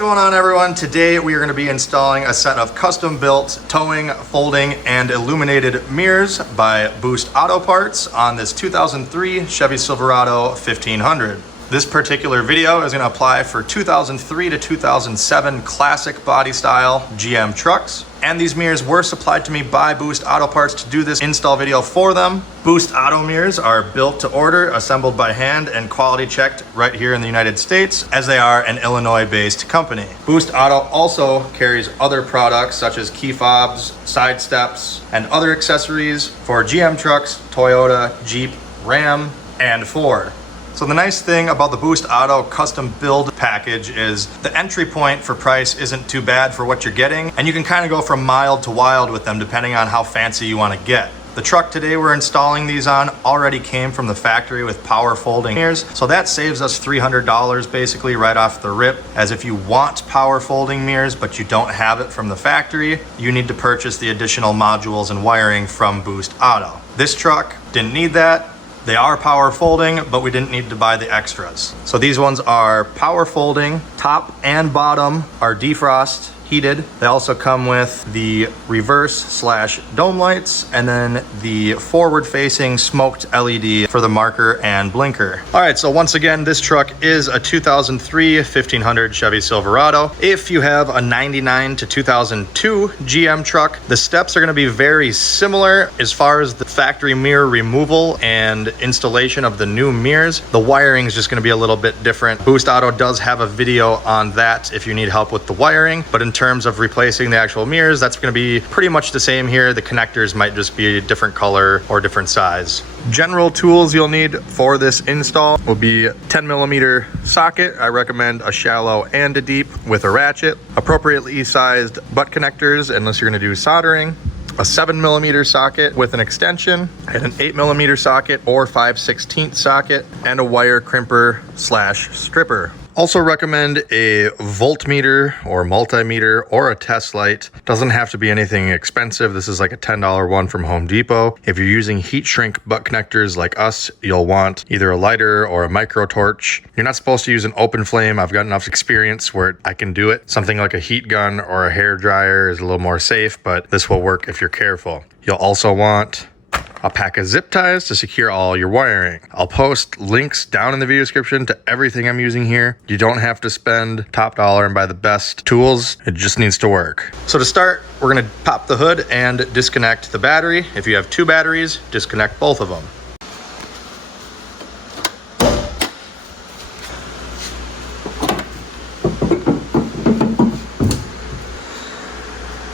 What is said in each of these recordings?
going on, everyone? Today we are going to be installing a set of custom-built towing, folding, and illuminated mirrors by Boost Auto Parts on this 2003 Chevy Silverado 1500. This particular video is going to apply for 2003 to 2007 classic body style GM trucks. And these mirrors were supplied to me by Boost Auto Parts to do this install video for them. Boost Auto mirrors are built to order, assembled by hand, and quality checked right here in the United States, as they are an Illinois-based company. Boost Auto also carries other products such as key fobs, side steps, and other accessories for GM trucks, Toyota, Jeep, Ram, and Ford. So the nice thing about the Boost Auto custom build package is the entry point for price isn't too bad for what you're getting, and you can kind of go from mild to wild with them depending on how fancy you want to get. The truck today we're installing these on already came from the factory with power folding mirrors, so that saves us $300 basically right off the rip, as if you want power folding mirrors but you don't have it from the factory, you need to purchase the additional modules and wiring from Boost Auto. This truck didn't need that. They are power folding, but we didn't need to buy the extras. So these ones are power folding, top and bottom are defrost heated. They also come with the reverse / dome lights, and then the forward facing smoked LED for the marker and blinker. All right, so once again, this truck is a 2003 1500 Chevy Silverado. If you have a 99 to 2002 GM truck, the steps are gonna be very similar as far as the factory mirror removal and installation of the new mirrors. The wiring is just gonna be a little bit different. Boost Auto does have a video on that if you need help with the wiring, but in terms of replacing the actual mirrors, that's going to be pretty much the same here. The connectors might just be a different color or different size. General tools you'll need for this install will be 10mm socket. I recommend a shallow and a deep with a ratchet, appropriately sized butt connectors unless you're going to do soldering, a 7mm socket with an extension, and an 8mm socket or 5/16 socket, and a wire crimper / stripper. Also recommend a voltmeter or multimeter or a test light. Doesn't have to be anything expensive. This is like a $10 one from Home Depot. If you're using heat shrink butt connectors like us, you'll want either a lighter or a micro torch. You're not supposed to use an open flame. I've got enough experience where I can do it. Something like a heat gun or a hair dryer is a little more safe, but this will work if you're careful. You'll also want a pack of zip ties to secure all your wiring. I'll post links down in the video description to everything I'm using here. You don't have to spend top dollar and buy the best tools. It just needs to work. So to start, we're gonna pop the hood and disconnect the battery. If you have two batteries, disconnect both of them.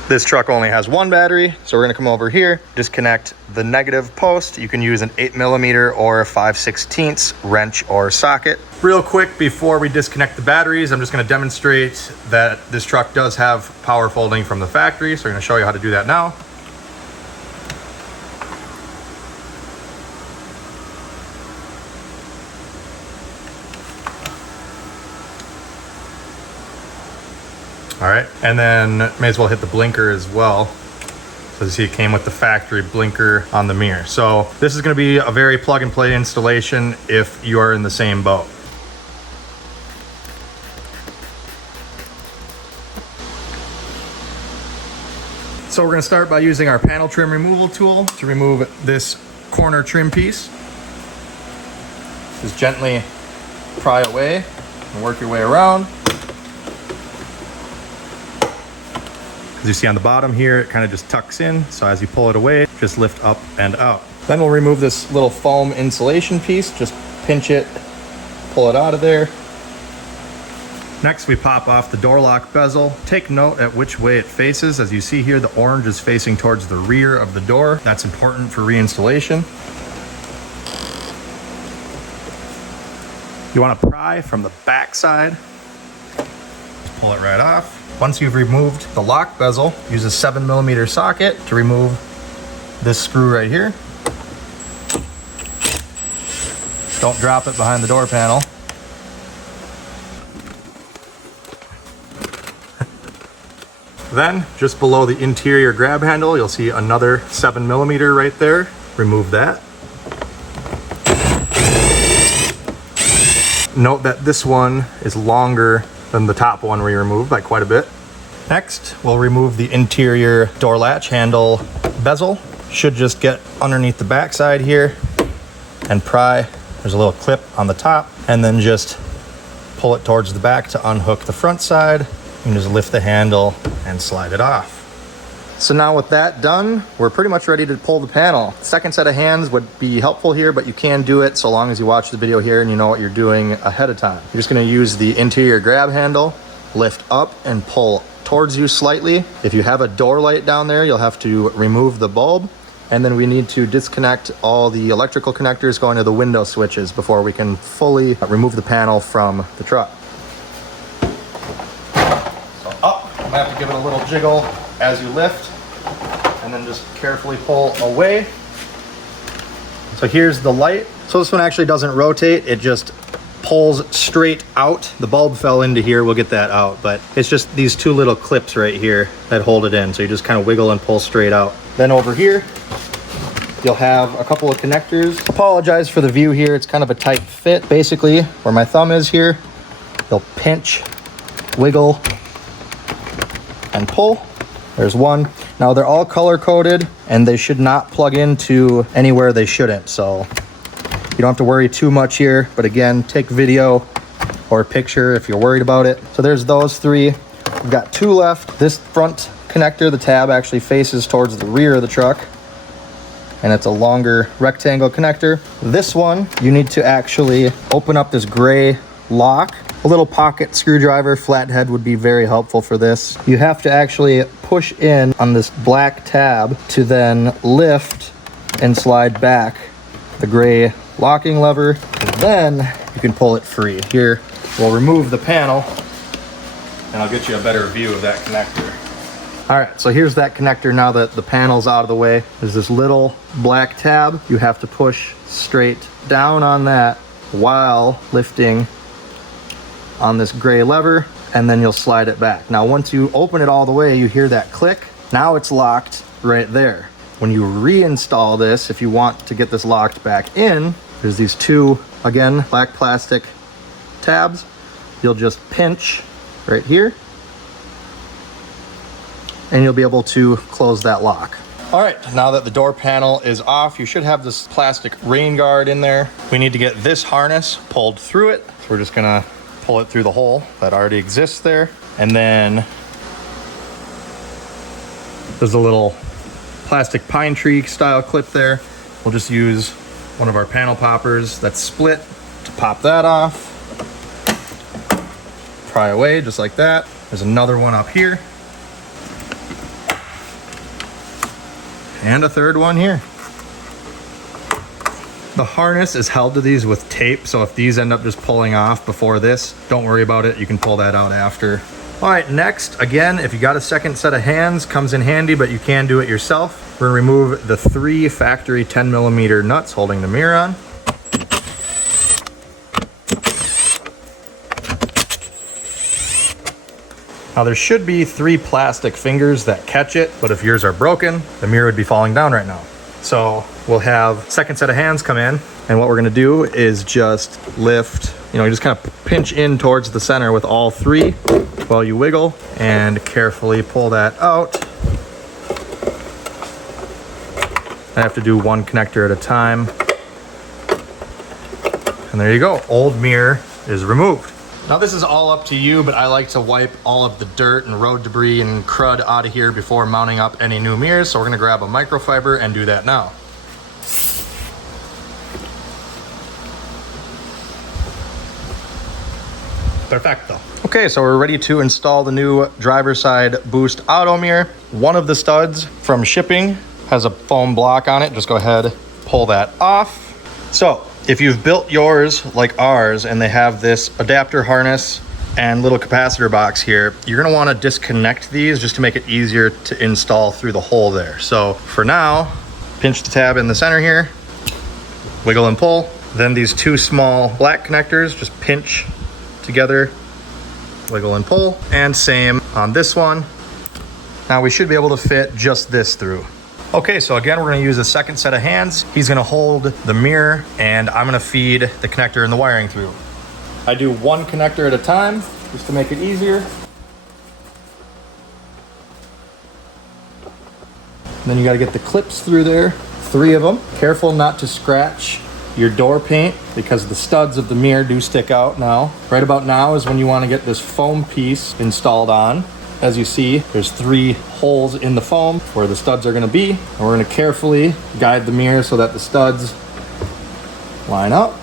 This truck only has one battery, so we're gonna come over here, disconnect the negative post. You can use an 8mm or a 5/16 wrench or socket. Real quick, before we disconnect the batteries, I'm just gonna demonstrate that this truck does have power folding from the factory, so we're gonna show you how to do that now. All right, and then may as well hit the blinker as well. So you see it came with the factory blinker on the mirror. So this is gonna be a very plug and play installation if you are in the same boat. So we're gonna start by using our panel trim removal tool to remove this corner trim piece. Just gently pry away and work your way around. As you see on the bottom here, it kind of just tucks in. So as you pull it away, just lift up and out. Then we'll remove this little foam insulation piece. Just pinch it, pull it out of there. Next, we pop off the door lock bezel. Take note at which way it faces. As you see here, the orange is facing towards the rear of the door. That's important for reinstallation. You want to pry from the back side. Just pull it right off. Once you've removed the lock bezel, use a 7mm socket to remove this screw right here. Don't drop it behind the door panel. Then, just below the interior grab handle, you'll see another 7mm right there. Remove that. Note that this one is longer than the top one we removed by quite a bit. Next, we'll remove the interior door latch handle bezel. Should just get underneath the backside here and pry. There's a little clip on the top, and then just pull it towards the back to unhook the front side. You can just lift the handle and slide it off. So now with that done, we're pretty much ready to pull the panel. Second set of hands would be helpful here, but you can do it so long as you watch the video here and you know what you're doing ahead of time. You're just gonna use the interior grab handle, lift up and pull towards you slightly. If you have a door light down there, you'll have to remove the bulb. And then we need to disconnect all the electrical connectors going to the window switches before we can fully remove the panel from the truck. So up, I'm gonna have to give it a little jiggle as you lift, and then just carefully pull away. So here's the light. So this one actually doesn't rotate, it just pulls straight out. The bulb fell into here, we'll get that out, but it's just these two little clips right here that hold it in. So you just kind of wiggle and pull straight out. Then over here, you'll have a couple of connectors. Apologize for the view here, it's kind of a tight fit. Basically, where my thumb is here, you'll pinch, wiggle, and pull. There's one. Now they're all color coded and they should not plug into anywhere they shouldn't. So you don't have to worry too much here, but again, take video or picture if you're worried about it. So there's those three. We've got two left. This front connector, the tab actually faces towards the rear of the truck, and it's a longer rectangle connector. This one, you need to actually open up this gray lock. A little pocket screwdriver, flathead would be very helpful for this. You have to actually push in on this black tab to then lift and slide back the gray locking lever, and then you can pull it free. Here, we'll remove the panel and I'll get you a better view of that connector. All right, so here's that connector now that the panel's out of the way. There's this little black tab. You have to push straight down on that while lifting on this gray lever, and then you'll slide it back. Now, once you open it all the way, you hear that click. Now it's locked right there. When you reinstall this, if you want to get this locked back in, there's these two, again, black plastic tabs. You'll just pinch right here, and you'll be able to close that lock. All right, now that the door panel is off, you should have this plastic rain guard in there. We need to get this harness pulled through it. So we're just gonna pull it through the hole that already exists there. And then there's a little plastic pine tree style clip there. We'll just use one of our panel poppers that's split to pop that off. Pry away just like that. There's another one up here. And a third one here. The harness is held to these with tape, so if these end up just pulling off before this, don't worry about it. You can pull that out after. All right, next, again, if you got a second set of hands, comes in handy, but you can do it yourself. We're gonna remove the 3 factory 10mm nuts holding the mirror on. Now there should be 3 plastic fingers that catch it, but if yours are broken, the mirror would be falling down right now. So we'll have second set of hands come in, and what we're gonna do is just lift, you just kind of pinch in towards the center with all 3 while you wiggle and carefully pull that out. I have to do one connector at a time. And there you go, old mirror is removed. Now this is all up to you, but I like to wipe all of the dirt and road debris and crud out of here before mounting up any new mirrors. So we're gonna grab a microfiber and do that now. Perfecto. Okay, so we're ready to install the new driver's side boost auto mirror. One of the studs from shipping has a foam block on it. Just go ahead, pull that off. So if you've built yours like ours and they have this adapter harness and little capacitor box here, you're gonna wanna disconnect these just to make it easier to install through the hole there. So for now, pinch the tab in the center here, wiggle and pull. Then these 2 small black connectors, just pinch together, wiggle and pull. And same on this one. Now we should be able to fit just this through. Okay, so again, we're gonna use a second set of hands. He's gonna hold the mirror and I'm gonna feed the connector and the wiring through. I do one connector at a time. just to make it easier. Then you got to get the clips through there, 3 of them. Careful not to scratch your door paint because the studs of the mirror do stick out now. Right about now is when you want to get this foam piece installed on. As you see, there's 3 holes in the foam where the studs are going to be. And we're going to carefully guide the mirror so that the studs line up.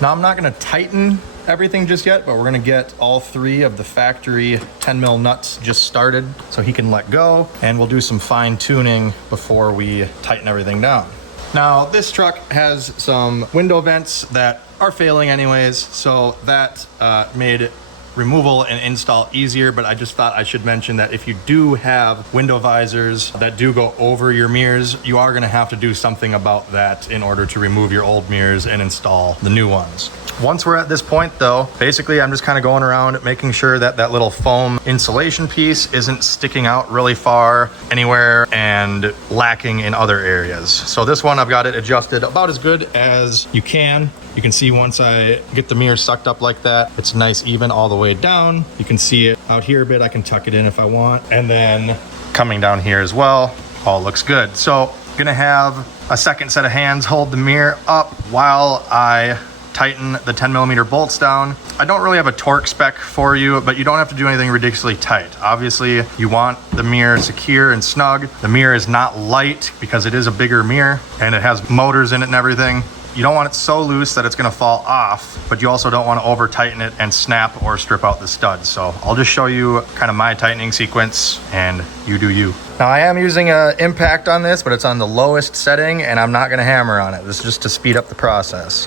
Now I'm not going to tighten everything just yet, but we're going to get all 3 of the factory 10 mil nuts just started so he can let go, and we'll do some fine tuning before we tighten everything down. Now this truck has some window vents that are failing anyways, so that made removal and install easier, but I just thought I should mention that if you do have window visors that do go over your mirrors, you are going to have to do something about that in order to remove your old mirrors and install the new ones. Once we're at this point though, basically I'm just kind of going around making sure that that little foam insulation piece isn't sticking out really far anywhere and lacking in other areas. So this one I've got it adjusted about as good as you can. You can see once I get the mirror sucked up like that, it's nice even all the way down. You can see it out here a bit. I can tuck it in if I want. And then coming down here as well, all looks good. So I'm gonna have a second set of hands hold the mirror up while I tighten the 10 millimeter bolts down. I don't really have a torque spec for you, but you don't have to do anything ridiculously tight. Obviously, you want the mirror secure and snug. The mirror is not light because it is a bigger mirror and it has motors in it and everything. You don't want it so loose that it's gonna fall off, but you also don't wanna over tighten it and snap or strip out the studs. So I'll just show you kind of my tightening sequence and you do you. Now I am using an impact on this, but it's on the lowest setting and I'm not gonna hammer on it. This is just to speed up the process.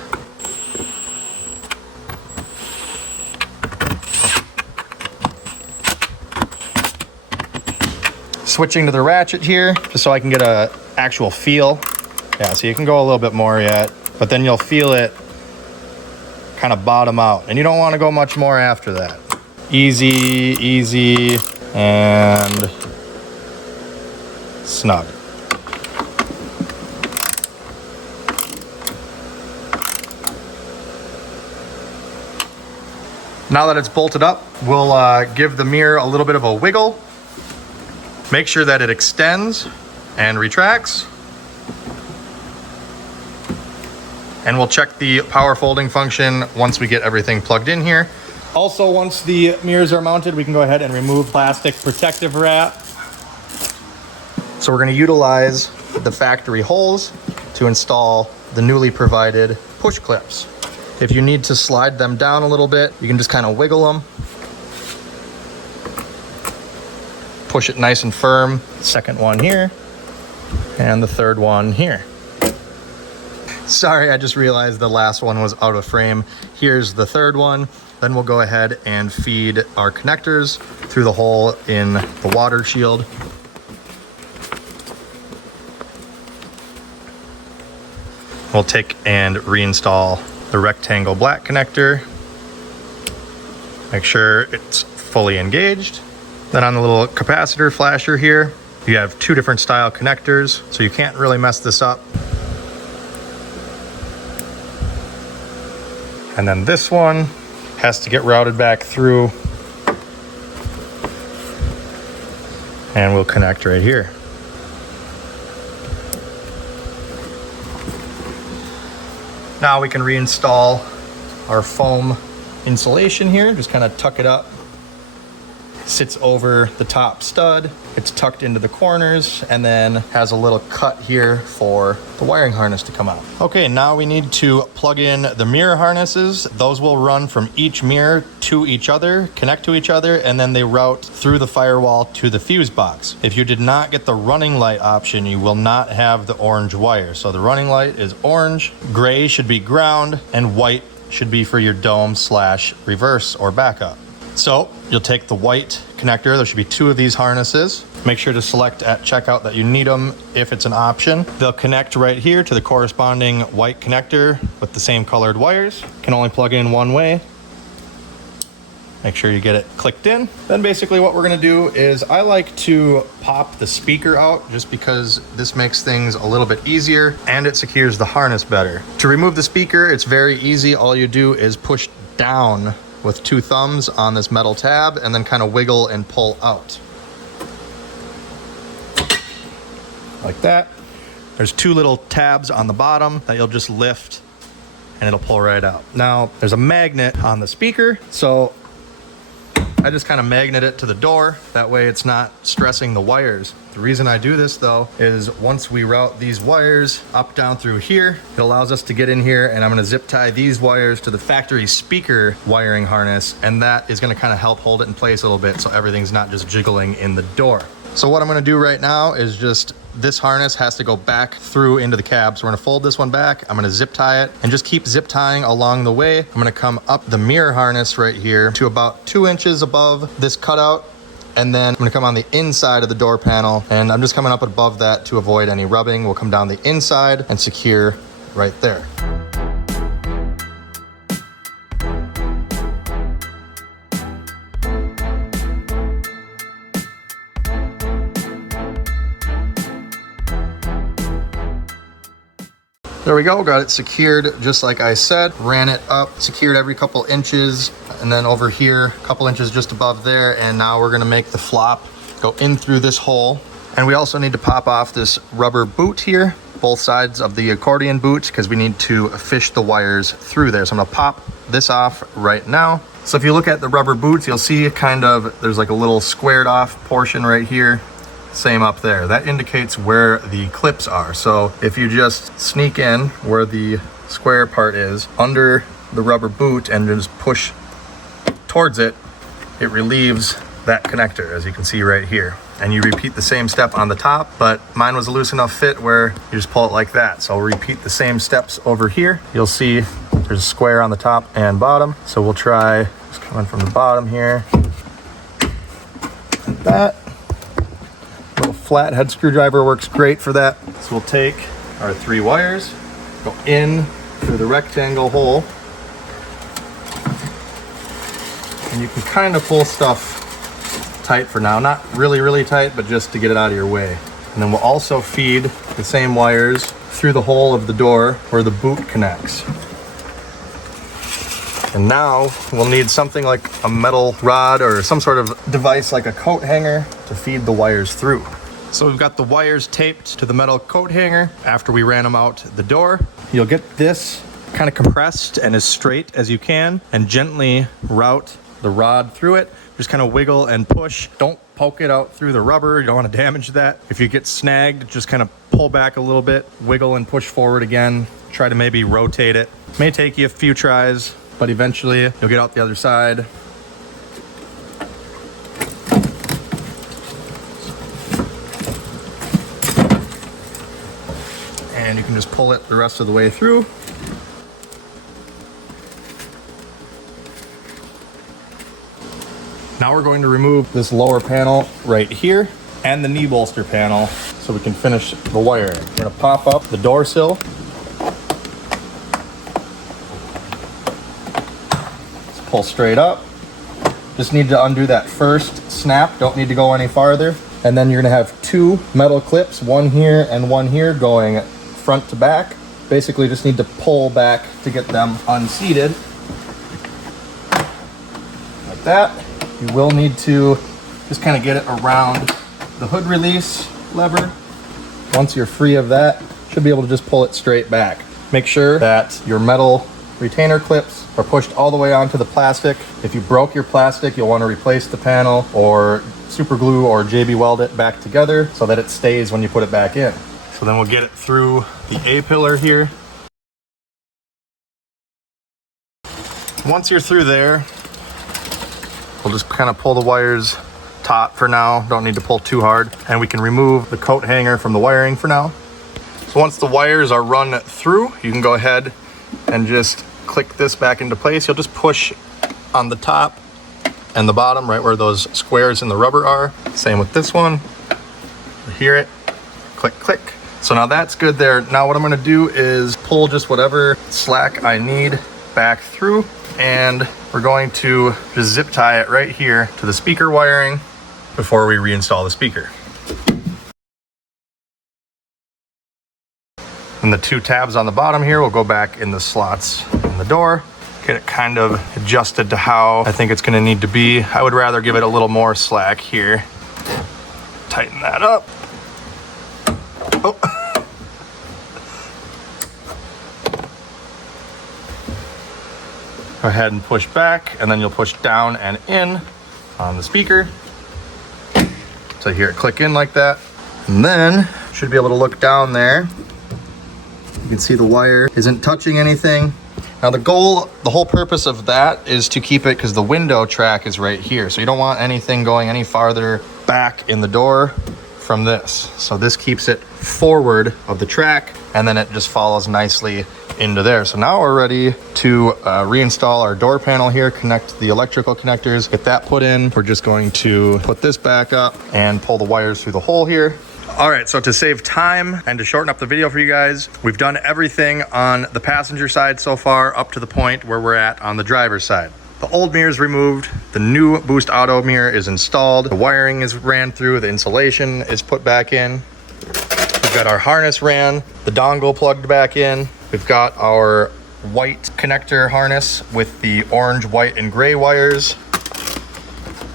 Switching to the ratchet here, just so I can get a actual feel. Yeah, so you can go a little bit more yet, but then you'll feel it kind of bottom out, and you don't want to go much more after that. Easy, easy, and snug. Now that it's bolted up, we'll give the mirror a little bit of a wiggle. Make sure that it extends and retracts. And we'll check the power folding function once we get everything plugged in here. Also, once the mirrors are mounted, we can go ahead and remove plastic protective wrap. So we're going to utilize the factory holes to install the newly provided push clips. If you need to slide them down a little bit, you can just kind of wiggle them. Push it nice and firm. Second one here, and the third one here. Sorry, I just realized the last one was out of frame. Here's the third one. Then we'll go ahead and feed our connectors through the hole in the water shield. We'll take and reinstall the rectangle black connector. Make sure it's fully engaged. Then on the little capacitor flasher here, you have 2 different style connectors, so you can't really mess this up. And then this one has to get routed back through, and we'll connect right here. Now we can reinstall our foam insulation here, just kind of tuck it up. Sits over the top stud, it's tucked into the corners, and then has a little cut here for the wiring harness to come out. Okay, now we need to plug in the mirror harnesses. Those will run from each mirror to each other, connect to each other, and then they route through the firewall to the fuse box. If you did not get the running light option, you will not have the orange wire. So the running light is orange, gray should be ground, and white should be for your dome / reverse or backup. So you'll take the white connector. There should be 2 of these harnesses. Make sure to select at checkout that you need them if it's an option. They'll connect right here to the corresponding white connector with the same colored wires. Can only plug in one way. Make sure you get it clicked in. Then basically what we're gonna do is I like to pop the speaker out just because this makes things a little bit easier and it secures the harness better. To remove the speaker, it's very easy. All you do is push down with 2 thumbs on this metal tab and then kind of wiggle and pull out. Like that. There's 2 little tabs on the bottom that you'll just lift and it'll pull right out. Now, there's a magnet on the speaker, so I just kind of magnet it to the door. That way it's not stressing the wires. The reason I do this though is once we route these wires up, down through here, it allows us to get in here, and I'm gonna zip tie these wires to the factory speaker wiring harness, and that is gonna kind of help hold it in place a little bit so everything's not just jiggling in the door. So what I'm gonna do right now is just, this harness has to go back through into the cab. So we're gonna fold this one back. I'm gonna zip tie it and just keep zip tying along the way. I'm gonna come up the mirror harness right here to about 2 inches above this cutout. And then I'm gonna come on the inside of the door panel, and I'm just coming up above that to avoid any rubbing. We'll come down the inside and secure right there. There we go, got it secured just like I said. Ran it up, secured every couple inches, and then over here, a couple inches just above there, and now we're gonna make the flop go in through this hole. And we also need to pop off this rubber boot here, both sides of the accordion boot, because we need to fish the wires through there. So I'm gonna pop this off right now. So if you look at the rubber boots, you'll see kind of, there's like a little squared off portion right here. Same up there. That indicates where the clips are. So if you just sneak in where the square part is under the rubber boot and just push towards it, it relieves that connector, as you can see right here. And you repeat the same step on the top, but mine was a loose enough fit where you just pull it like that. So I'll repeat the same steps over here. You'll see there's a square on the top and bottom. So we'll try just coming from the bottom here, like that. Little flathead screwdriver works great for that. So we'll take our 3 wires, go in through the rectangle hole, and you can kind of pull stuff tight for now. Not really, really tight, but just to get it out of your way. And then we'll also feed the same wires through the hole of the door where the boot connects. And now we'll need something like a metal rod or some sort of device like a coat hanger to feed the wires through. So we've got the wires taped to the metal coat hanger after we ran them out the door. You'll get this kind of compressed and as straight as you can, and gently route the rod through it. Just kind of wiggle and push. Don't poke it out through the rubber. You don't want to damage that. If you get snagged, just kind of pull back a little bit, wiggle and push forward again. Try to maybe rotate it. May take you a few tries, but eventually you'll get out the other side. And you can just pull it the rest of the way through. Now we're going to remove this lower panel right here and the knee bolster panel so we can finish the wiring. We're gonna pop up the door sill. Pull straight up. Just need to undo that first snap. Don't need to go any farther. And then you're gonna have 2 metal clips, one here and one here, going front to back. Basically just need to pull back to get them unseated. Like that. You will need to just kind of get it around the hood release lever. Once you're free of that, should be able to just pull it straight back. Make sure that your metal retainer clips are pushed all the way onto the plastic. If you broke your plastic, you'll want to replace the panel or super glue or JB weld it back together so that it stays when you put it back in. So then we'll get it through the A-pillar here. Once you're through there, we'll just kind of pull the wires taut for now. Don't need to pull too hard. And we can remove the coat hanger from the wiring for now. So once the wires are run through, you can go ahead and just click this back into place. You'll just push on the top and the bottom, right where those squares in the rubber are. Same with this one. You hear it, click, click. So now that's good there. Now what I'm gonna do is pull just whatever slack I need back through, and we're going to just zip tie it right here to the speaker wiring before we reinstall the speaker. And the 2 tabs on the bottom here will go back in the slots in the door. Get it kind of adjusted to how I think it's going to need to be. I would rather give it a little more slack here. Tighten that up. Oh. Go ahead and push back, and then you'll push down and in on the speaker. So you hear it click in like that. And then should be able to look down there. You can see the wire isn't touching anything. Now the whole purpose of that is to keep it, because the window track is right here. So you don't want anything going any farther back in the door from this. So this keeps it forward of the track, and then it just follows nicely into there. So now we're ready to reinstall our door panel here, connect the electrical connectors, get that put in. We're just going to put this back up and pull the wires through the hole here. All right, so to save time and to shorten up the video for you guys, we've done everything on the passenger side so far up to the point where we're at on the driver's side. The old mirror is removed, the new Boost Auto mirror is installed, the wiring is ran through, the insulation is put back in. We've got our harness ran, the dongle plugged back in. We've got our white connector harness with the orange, white, and gray wires.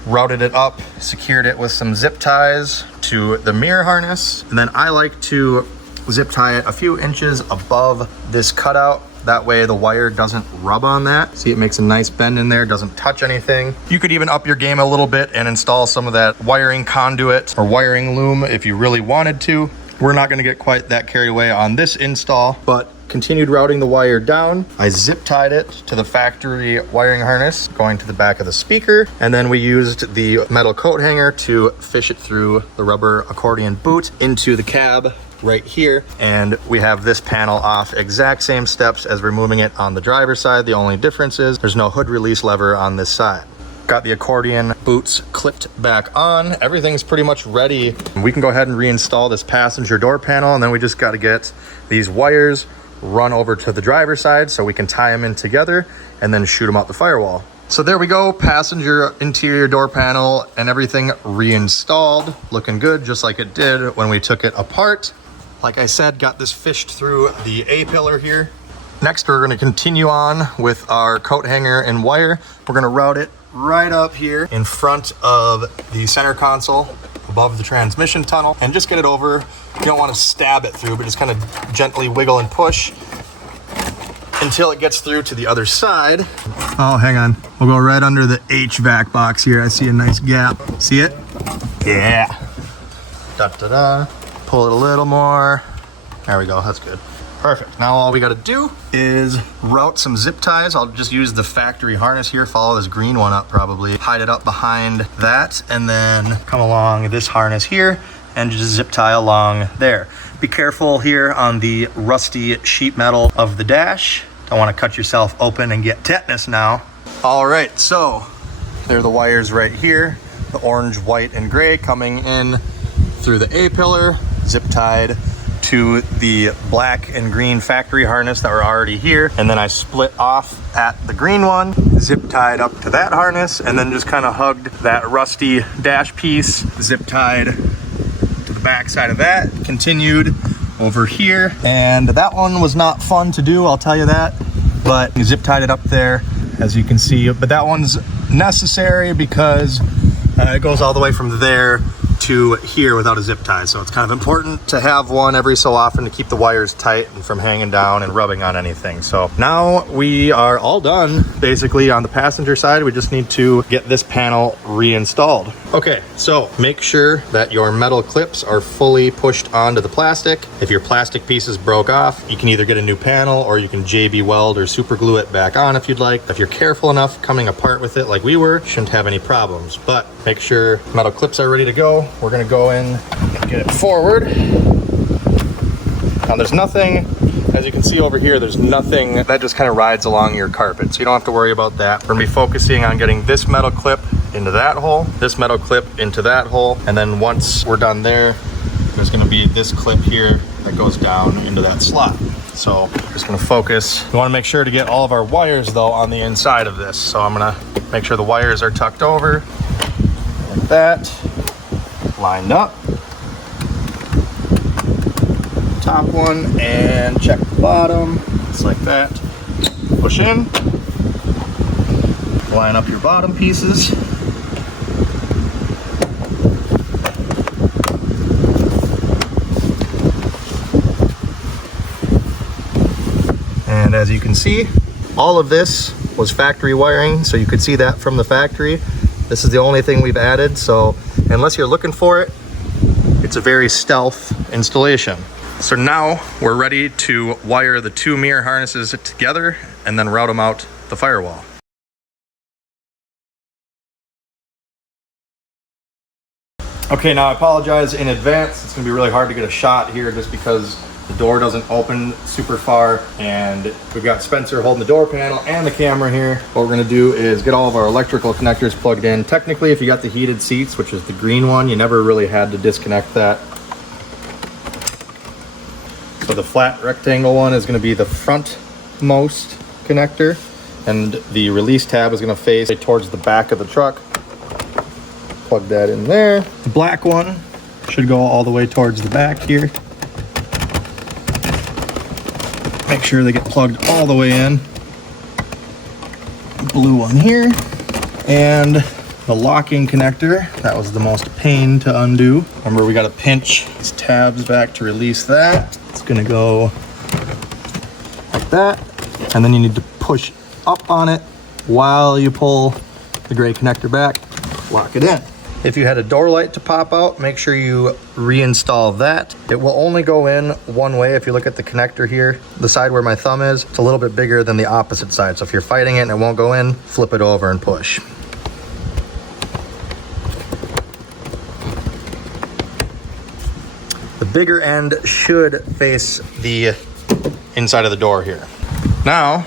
Routed it up, secured it with some zip ties to the mirror harness. And then I like to zip tie it a few inches above this cutout. That way the wire doesn't rub on that. See, it makes a nice bend in there, doesn't touch anything. You could even up your game a little bit and install some of that wiring conduit or wiring loom if you really wanted to. We're not gonna get quite that carried away on this install, but continued routing the wire down. I zip tied it to the factory wiring harness going to the back of the speaker, and then we used the metal coat hanger to fish it through the rubber accordion boot into the cab right here. And we have this panel off exact same steps as removing it on the driver's side. The only difference is there's no hood release lever on this side. Got the accordion boots clipped back on. Everything's pretty much ready. We can go ahead and reinstall this passenger door panel, and then we just got to get these wires run over to the driver's side so we can tie them in together and then shoot them out the firewall. So there we go, passenger interior door panel and everything reinstalled. Looking good, just like it did when we took it apart. Like I said, got this fished through the A-pillar here. Next, we're gonna continue on with our coat hanger and wire. We're gonna route it right up here in front of the center console above the transmission tunnel and just get it over. You don't want to stab it through, but just kind of gently wiggle and push until it gets through to the other side. Oh, hang on. We'll go right under the HVAC box here. I see a nice gap. See it? Yeah. Da-da-da. Pull it a little more. There we go. That's good. Perfect. Now all we got to do is route some zip ties. I'll just use the factory harness here, follow this green one up probably, hide it up behind that, and then come along this harness here and just zip tie along there. Be careful here on the rusty sheet metal of the dash. Don't want to cut yourself open and get tetanus now. All right, so there are the wires right here. The orange, white, and gray coming in through the A-pillar, zip tied to the black and green factory harness that were already here. And then I split off at the green one, zip tied up to that harness, and then just kind of hugged that rusty dash piece, zip tied to the back side of that, continued over here. And that one was not fun to do, I'll tell you that, but zip tied it up there, as you can see. But that one's necessary because it goes all the way from there to here without a zip tie. So it's kind of important to have one every so often to keep the wires tight and from hanging down and rubbing on anything. So now we are all done basically on the passenger side. We just need to get this panel reinstalled. Okay, so make sure that your metal clips are fully pushed onto the plastic. If your plastic pieces broke off, you can either get a new panel or you can JB weld or super glue it back on if you'd like. If you're careful enough coming apart with it like we were, shouldn't have any problems. But make sure metal clips are ready to go. We're gonna go in and get it forward. Now there's nothing, as you can see over here, there's nothing that just kind of rides along your carpet. So you don't have to worry about that. We're gonna be focusing on getting this metal clip into that hole, this metal clip into that hole. And then once we're done there, there's gonna be this clip here that goes down into that slot. So I'm just gonna focus. We wanna make sure to get all of our wires though on the inside of this. So I'm gonna make sure the wires are tucked over like that, lined up. Top one and check the bottom, just like that. Push in, line up your bottom pieces. And as you can see, all of this was factory wiring, so you could see that from the factory. This is the only thing we've added, so unless you're looking for it, it's a very stealth installation. So now we're ready to wire the two mirror harnesses together and then route them out the firewall. Okay, now I apologize in advance. It's gonna be really hard to get a shot here just because the door doesn't open super far, and we've got Spencer holding the door panel and the camera here. What we're gonna do is get all of our electrical connectors plugged in. Technically, if you got the heated seats, which is the green one, you never really had to disconnect that. So the flat rectangle one is gonna be the frontmost connector, and the release tab is gonna face towards the back of the truck. Plug that in there. The black one should go all the way towards the back here. Make sure they get plugged all the way in. Blue one here. And the locking connector, that was the most pain to undo. Remember, we gotta pinch these tabs back to release that. It's gonna go like that. And then you need to push up on it while you pull the gray connector back, lock it in. If you had a door light to pop out, make sure you reinstall that. It will only go in one way. If you look at the connector here, the side where my thumb is, it's a little bit bigger than the opposite side. So if you're fighting it and it won't go in, flip it over and push. The bigger end should face the inside of the door here. Now,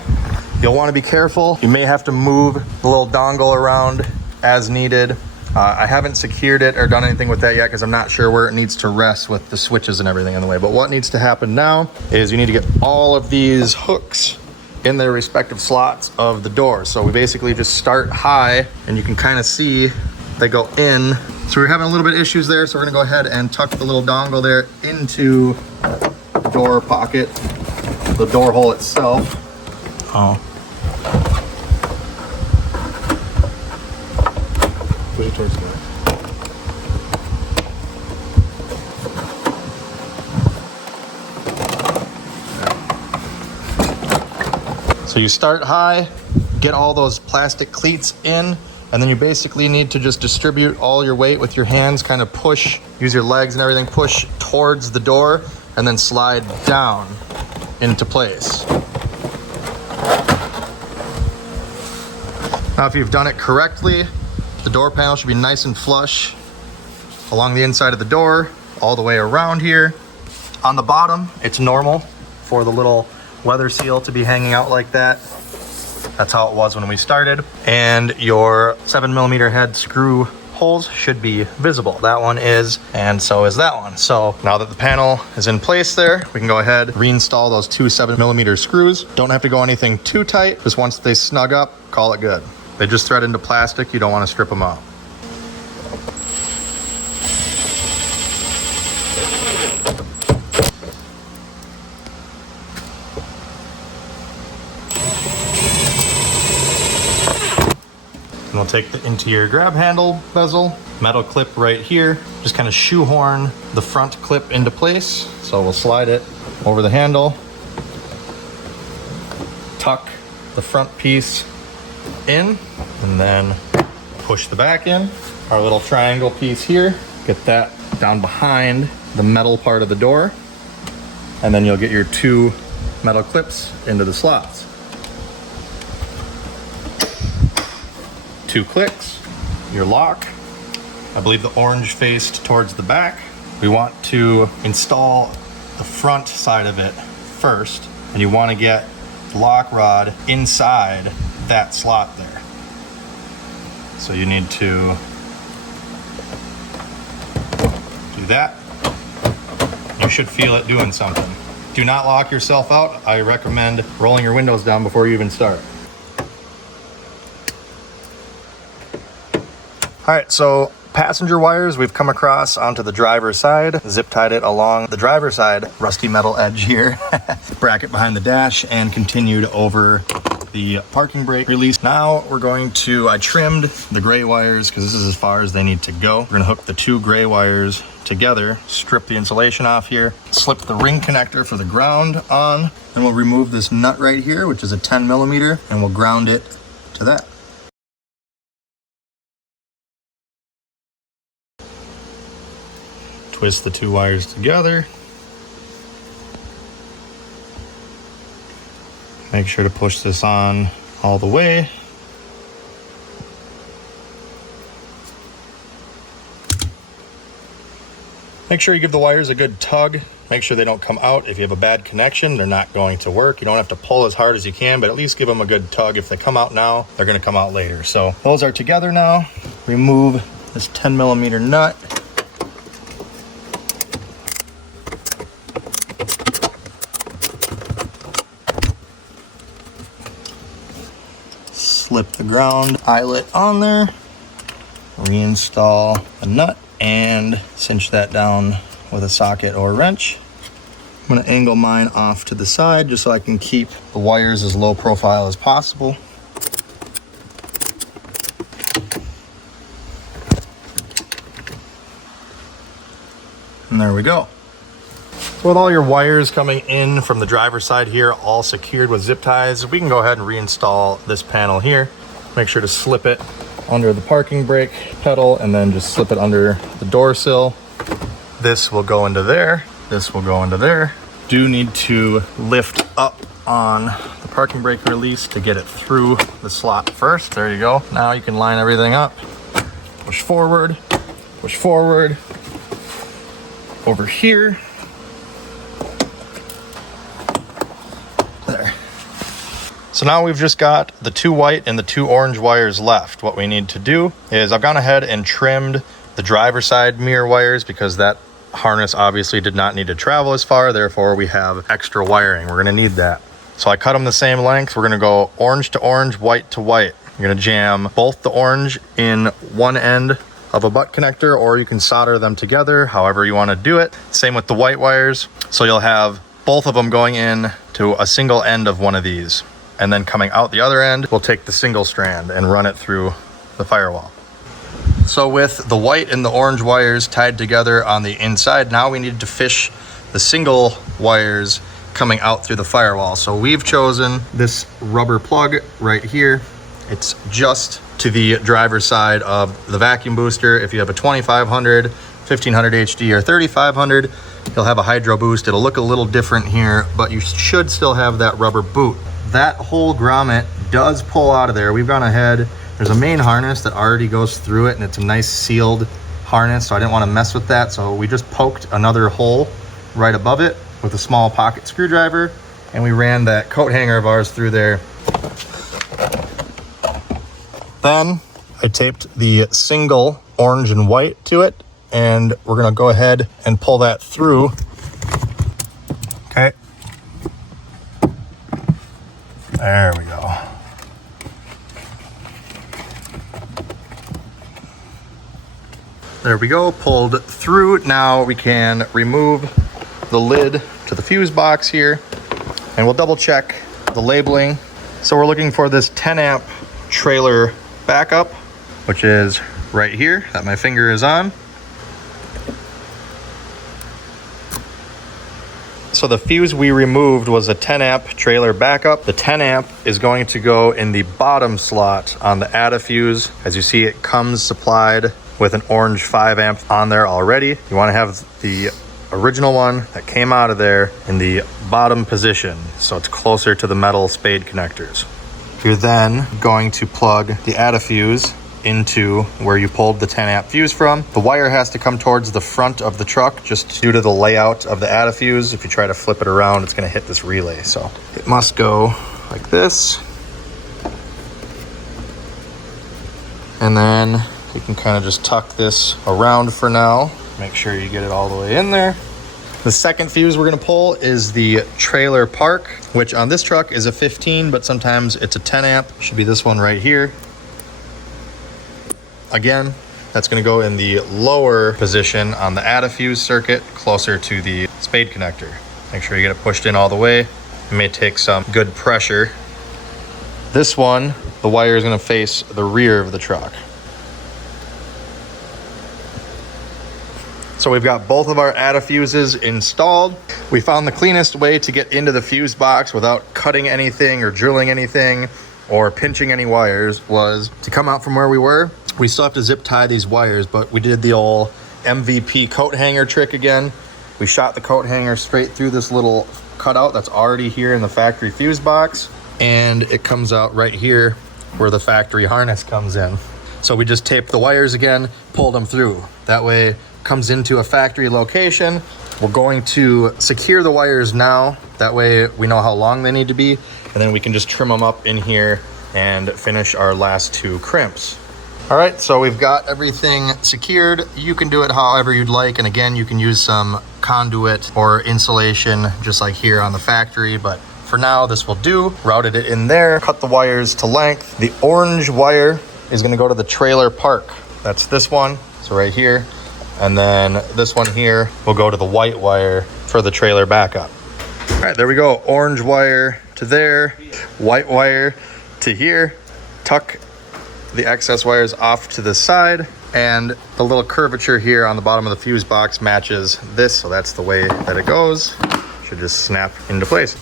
you'll want to be careful. You may have to move the little dongle around as needed. I haven't secured it or done anything with that yet because I'm not sure where it needs to rest with the switches and everything in the way. But what needs to happen now is you need to get all of these hooks in their respective slots of the door. So we basically just start high, and you can kind of see they go in. So we're having a little bit of issues there, so we're gonna go ahead and tuck the little dongle there into the door pocket, the door hole itself. Oh. Push it towards the back. So you start high, get all those plastic cleats in, and then you basically need to just distribute all your weight with your hands, kind of push, use your legs and everything, push towards the door, and then slide down into place. Now, if you've done it correctly, the door panel should be nice and flush along the inside of the door, all the way around here. On the bottom, it's normal for the little weather seal to be hanging out like that. That's how it was when we started. And your 7mm head screw holes should be visible. That one is, and so is that one. So now that the panel is in place there, we can go ahead, reinstall those two 7mm screws. Don't have to go anything too tight. Just once they snug up, call it good. They just thread into plastic. You don't want to strip them out. And we'll take the interior grab handle bezel, metal clip right here, just kind of shoehorn the front clip into place. So we'll slide it over the handle, tuck the front piece in, and then push the back in. Our little triangle piece here, get that down behind the metal part of the door, and then you'll get your two metal clips into the slots. 2 clicks, your lock. I believe the orange faced towards the back. We want to install the front side of it first, and you want to get the lock rod inside that slot there. So you need to do that. You should feel it doing something. Do not lock yourself out. I recommend rolling your windows down before you even start. All right, so passenger wires we've come across onto the driver's side, zip tied it along the driver's side, rusty metal edge here, bracket behind the dash, and continued over the parking brake release. Now we're going to, I trimmed the gray wires because this is as far as they need to go. We're gonna hook the two gray wires together, strip the insulation off here, slip the ring connector for the ground on, and we'll remove this nut right here, which is a 10 millimeter, and we'll ground it to that. Twist the two wires together. Make sure to push this on all the way. Make sure you give the wires a good tug. Make sure they don't come out. If you have a bad connection, they're not going to work. You don't have to pull as hard as you can, but at least give them a good tug. If they come out now, they're gonna come out later. So those are together now. Remove this 10 millimeter nut. Slip the ground eyelet on there, reinstall the nut, and cinch that down with a socket or wrench. I'm going to angle mine off to the side just so I can keep the wires as low profile as possible. And there we go. So with all your wires coming in from the driver's side here, all secured with zip ties, we can go ahead and reinstall this panel here. Make sure to slip it under the parking brake pedal and then just slip it under the door sill. This will go into there. This will go into there. Do need to lift up on the parking brake release to get it through the slot first. There you go. Now you can line everything up. Push forward, over here. So now we've just got the two white and the two orange wires left. What we need to do is I've gone ahead and trimmed the driver's side mirror wires because that harness obviously did not need to travel as far. Therefore, we have extra wiring. We're going to need that. So I cut them the same length. We're going to go orange to orange, white to white. You're going to jam both the orange in one end of a butt connector, or you can solder them together, however you want to do it. Same with the white wires. So you'll have both of them going in to a single end of one of these. And then coming out the other end, we'll take the single strand and run it through the firewall. So with the white and the orange wires tied together on the inside, now we need to fish the single wires coming out through the firewall. So we've chosen this rubber plug right here. It's just to the driver's side of the vacuum booster. If you have a 2500, 1500 HD, or 3500, you'll have a hydro boost. It'll look a little different here, but you should still have that rubber boot. That whole grommet does pull out of there. We've gone ahead, there's a main harness that already goes through it, and it's a nice sealed harness, so I didn't want to mess with that. So we just poked another hole right above it with a small pocket screwdriver, and we ran that coat hanger of ours through there. Then I taped the single orange and white to it, and we're gonna go ahead and pull that through. Okay. There we go. There we go, pulled through. Now we can remove the lid to the fuse box here, and we'll double check the labeling. So we're looking for this 10 amp trailer backup, which is right here that my finger is on. So the fuse we removed was a 10 amp trailer backup. The 10 amp is going to go in the bottom slot on the add a fuse. As you see, it comes supplied with an orange 5 amp on there already. You want to have the original one that came out of there in the bottom position, so it's closer to the metal spade connectors. You're then going to plug the add a fuse into where you pulled the 10 amp fuse from. The wire has to come towards the front of the truck just due to the layout of the add a fuse. If you try to flip it around, it's going to hit this relay. So it must go like this. And then you can kind of just tuck this around for now. Make sure you get it all the way in there. The second fuse we're gonna pull is the trailer park, which on this truck is a 15, but sometimes it's a 10 amp. Should be this one right here. Again, that's gonna go in the lower position on the add a fuse circuit, closer to the spade connector. Make sure you get it pushed in all the way. It may take some good pressure. This one, the wire is gonna face the rear of the truck. So we've got both of our add a fuses installed. We found the cleanest way to get into the fuse box without cutting anything or drilling anything or pinching any wires was to come out from where we were. We still have to zip tie these wires, but we did the old MVP coat hanger trick again. We shot the coat hanger straight through this little cutout that's already here in the factory fuse box, and it comes out right here where the factory harness comes in. So we just taped the wires again, pulled them through. That way, comes into a factory location. We're going to secure the wires now. That way we know how long they need to be, and then we can just trim them up in here and finish our last two crimps. All right, so we've got everything secured. You can do it however you'd like. And again, you can use some conduit or insulation just like here on the factory, but for now this will do. Routed it in there, cut the wires to length. The orange wire is gonna go to the trailer park. That's this one, so right here. And then this one here will go to the white wire for the trailer backup. All right, there we go. Orange wire to there, white wire to here. Tuck the excess wires off to the side, and the little curvature here on the bottom of the fuse box matches this, so that's the way that it goes. Should just snap into place.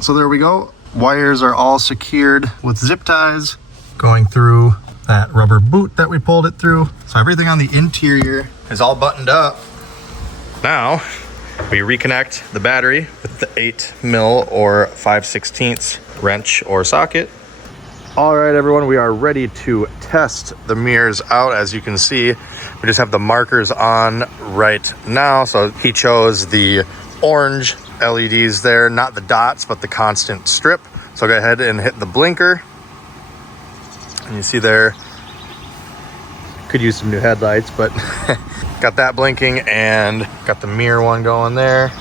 So there we go. Wires are all secured with zip ties going through that rubber boot that we pulled it through. So everything on the interior is all buttoned up. Now we reconnect the battery with the 8mm or 5/16 wrench or socket. All right, everyone, we are ready to test the mirrors out. As you can see, we just have the markers on right now. So he chose the orange LEDs there, not the dots, but the constant strip. So go ahead and hit the blinker. And you see there, could use some new headlights, but got that blinking and got the mirror one going there.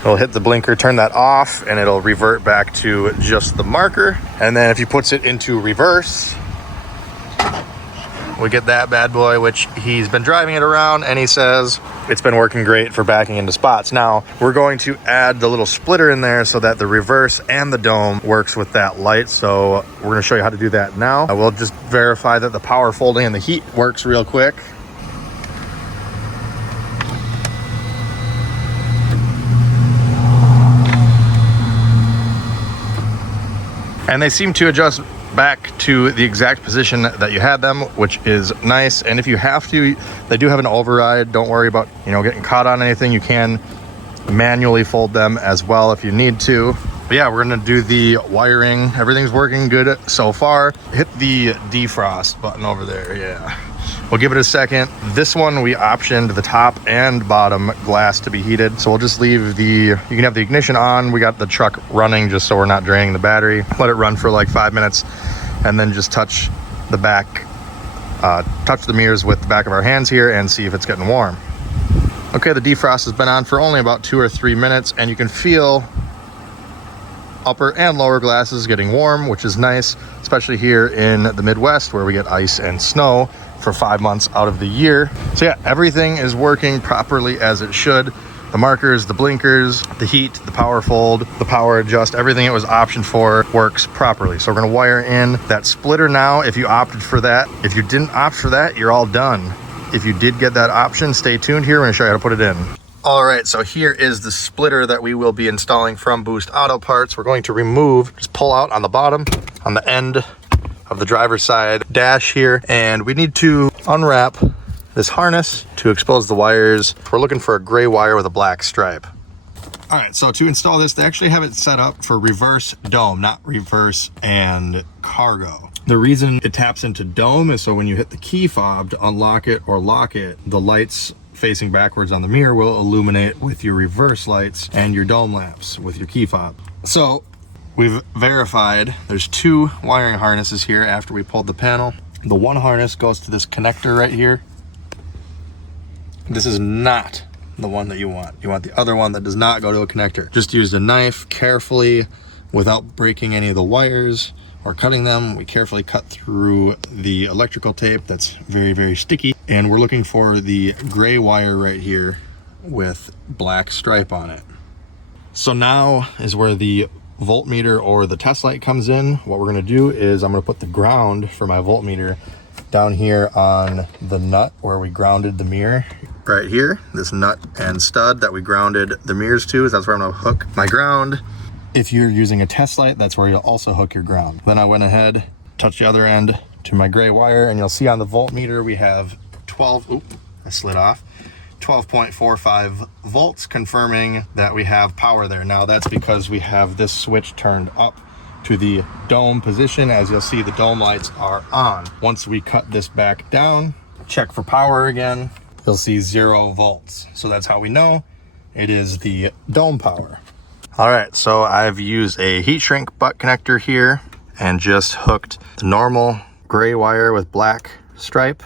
It'll hit the blinker, turn that off, and it'll revert back to just the marker. And then if he puts it into reverse, we get that bad boy, which he's been driving it around and he says it's been working great for backing into spots. Now we're going to add the little splitter in there so that the reverse and the dome works with that light. So we're going to show you how to do that now. I will just verify that the power folding and the heat works real quick. And they seem to adjust back to the exact position that you had them, which is nice. And if you have to, they do have an override. Don't worry about, getting caught on anything. You can manually fold them as well if you need to. But yeah, we're gonna do the wiring. Everything's working good so far. Hit the defrost button over there, yeah. We'll give it a second. This one, we optioned the top and bottom glass to be heated. So we'll just leave you can have the ignition on. We got the truck running just so we're not draining the battery. Let it run for like 5 minutes and then just touch the back, touch the mirrors with the back of our hands here and see if it's getting warm. Okay, the defrost has been on for only about 2 or 3 minutes and you can feel upper and lower glasses getting warm, which is nice, especially here in the Midwest where we get ice and snow for 5 months out of the year. So yeah, everything is working properly as it should. The markers, the blinkers, the heat, the power fold, the power adjust, everything it was optioned for works properly. So we're gonna wire in that splitter now if you opted for that. If you didn't opt for that, you're all done. If you did get that option, stay tuned here. We're gonna show you how to put it in. All right, so here is the splitter that we will be installing from Boost Auto Parts. We're going to just pull out on the bottom, on the end of the driver's side dash here, and we need to unwrap this harness to expose the wires. We're looking for a gray wire with a black stripe. All right, so to install this, they actually have it set up for reverse dome, not reverse and cargo. The reason it taps into dome is so when you hit the key fob to unlock it or lock it, the lights facing backwards on the mirror will illuminate with your reverse lights and your dome lamps with your key fob. So we've verified there's 2 wiring harnesses here after we pulled the panel. The one harness goes to this connector right here. This is not the one that you want. You want the other one that does not go to a connector. Just use a knife carefully without breaking any of the wires or cutting them. We carefully cut through the electrical tape that's very, very sticky. And we're looking for the gray wire right here with black stripe on it. So now is where the voltmeter or the test light comes in. What we're gonna do is I'm gonna put the ground for my voltmeter down here on the nut where we grounded the mirror. Right here, this nut and stud that we grounded the mirrors to, that's where I'm gonna hook my ground. If you're using a test light, that's where you'll also hook your ground. Then I went ahead, touched the other end to my gray wire, and you'll see on the voltmeter we have 12.45 volts, confirming that we have power there. Now that's because we have this switch turned up to the dome position. As you'll see, the dome lights are on. Once we cut this back down, check for power again, you'll see 0 volts. So that's how we know it is the dome power. All right, so I've used a heat shrink butt connector here and just hooked the normal gray wire with black stripe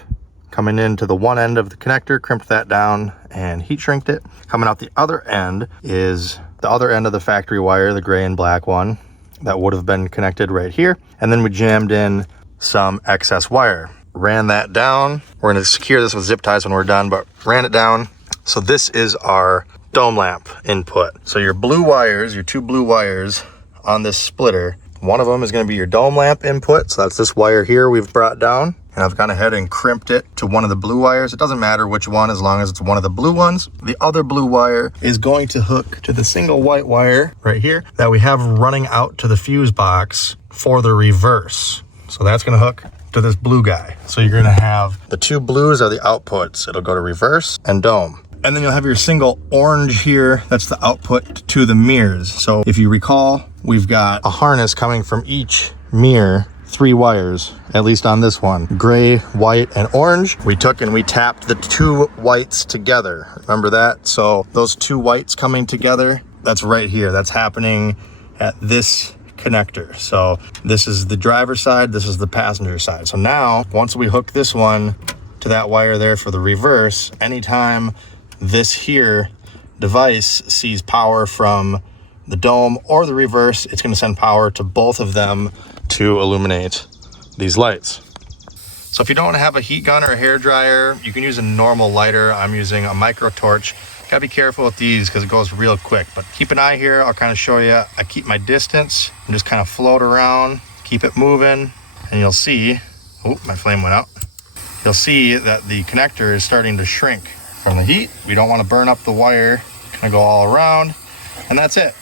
coming into the one end of the connector, crimped that down and heat shrinked it. Coming out the other end is the other end of the factory wire, the gray and black one that would have been connected right here. And then we jammed in some excess wire, ran that down. We're gonna secure this with zip ties when we're done, but ran it down. So this is our dome lamp input. So your blue wires, your 2 blue wires on this splitter, one of them is gonna be your dome lamp input. So that's this wire here we've brought down. And I've gone ahead and crimped it to one of the blue wires. It doesn't matter which one as long as it's one of the blue ones. The other blue wire is going to hook to the single white wire right here that we have running out to the fuse box for the reverse. So that's gonna hook to this blue guy. So you're gonna have the 2 blues are the outputs. It'll go to reverse and dome. And then you'll have your single orange here. That's the output to the mirrors. So if you recall, we've got a harness coming from each mirror, 3 wires, at least on this one, gray, white, and orange. We took and we tapped the 2 whites together. Remember that? So those 2 whites coming together, that's right here. That's happening at this connector. So this is the driver's side, this is the passenger side. So now, once we hook this one to that wire there for the reverse, anytime this here device sees power from the dome or the reverse, it's going to send power to both of them to illuminate these lights. So if you don't have a heat gun or a hair dryer, you can use a normal lighter. I'm using a micro torch. Gotta be careful with these because it goes real quick, but keep an eye here. I'll kind of show you. I keep my distance and just kind of float around, keep it moving, and you'll see, oh, my flame went out. You'll see that the connector is starting to shrink from the heat. We don't want to burn up the wire. Kind of go all around, and that's it.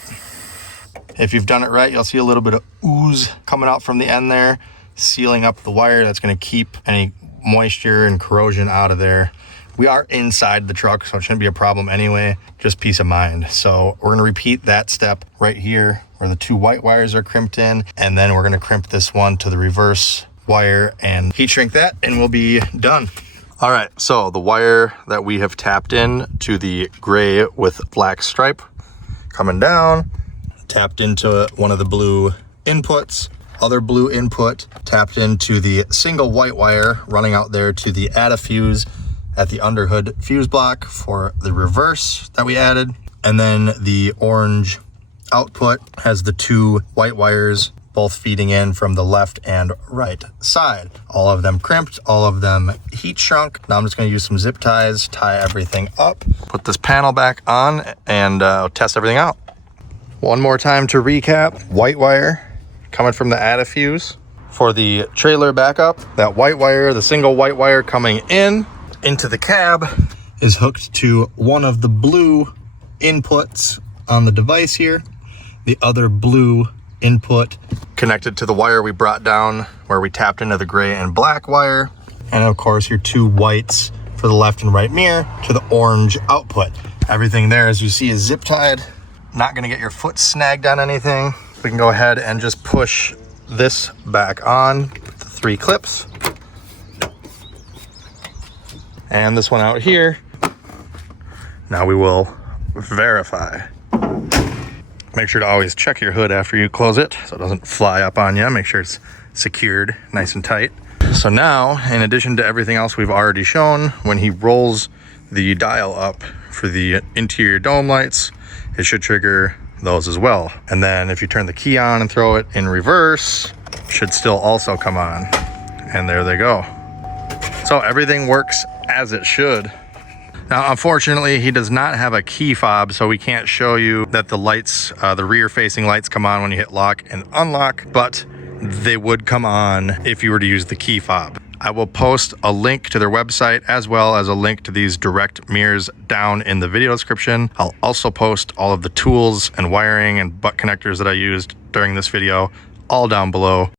If you've done it right, you'll see a little bit of ooze coming out from the end there, sealing up the wire. That's going to keep any moisture and corrosion out of there. We are inside the truck, so it shouldn't be a problem anyway, just peace of mind. So we're going to repeat that step right here where the 2 white wires are crimped in, and then we're going to crimp this one to the reverse wire and heat shrink that, and we'll be done. All right, so the wire that we have tapped in to the gray with black stripe coming down, tapped into one of the blue inputs, other blue input tapped into the single white wire running out there to the add a fuse at the underhood fuse block for the reverse that we added. And then the orange output has the 2 white wires both feeding in from the left and right side. All of them crimped, all of them heat shrunk. Now I'm just gonna use some zip ties, tie everything up, put this panel back on, and test everything out. One more time to recap, white wire coming from the add a fuse. For the trailer backup, that white wire, the single white wire coming in into the cab is hooked to one of the blue inputs on the device here. The other blue input connected to the wire we brought down where we tapped into the gray and black wire. And of course your 2 whites for the left and right mirror to the orange output. Everything there, as you see, is zip tied. Not gonna get your foot snagged on anything. We can go ahead and just push this back on with the 3 clips. And this one out here. Now we will verify. Make sure to always check your hood after you close it so it doesn't fly up on you. Make sure it's secured nice and tight. So now, in addition to everything else we've already shown, when he rolls the dial up for the interior dome lights, it should trigger those as well. And then if you turn the key on and throw it in reverse, it should still also come on. And there they go. So everything works as it should. Now, unfortunately, he does not have a key fob, so we can't show you that the lights, the rear facing lights come on when you hit lock and unlock, but they would come on if you were to use the key fob. I will post a link to their website as well as a link to these direct mirrors down in the video description. I'll also post all of the tools and wiring and butt connectors that I used during this video all down below.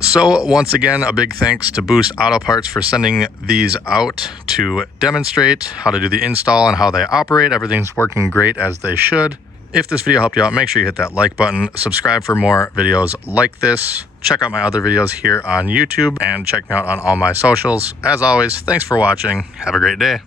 So once again, a big thanks to Boost Auto Parts for sending these out to demonstrate how to do the install and how they operate. Everything's working great as they should. If this video helped you out, make sure you hit that like button, subscribe for more videos like this. Check out my other videos here on YouTube and check me out on all my socials. As always, thanks for watching. Have a great day.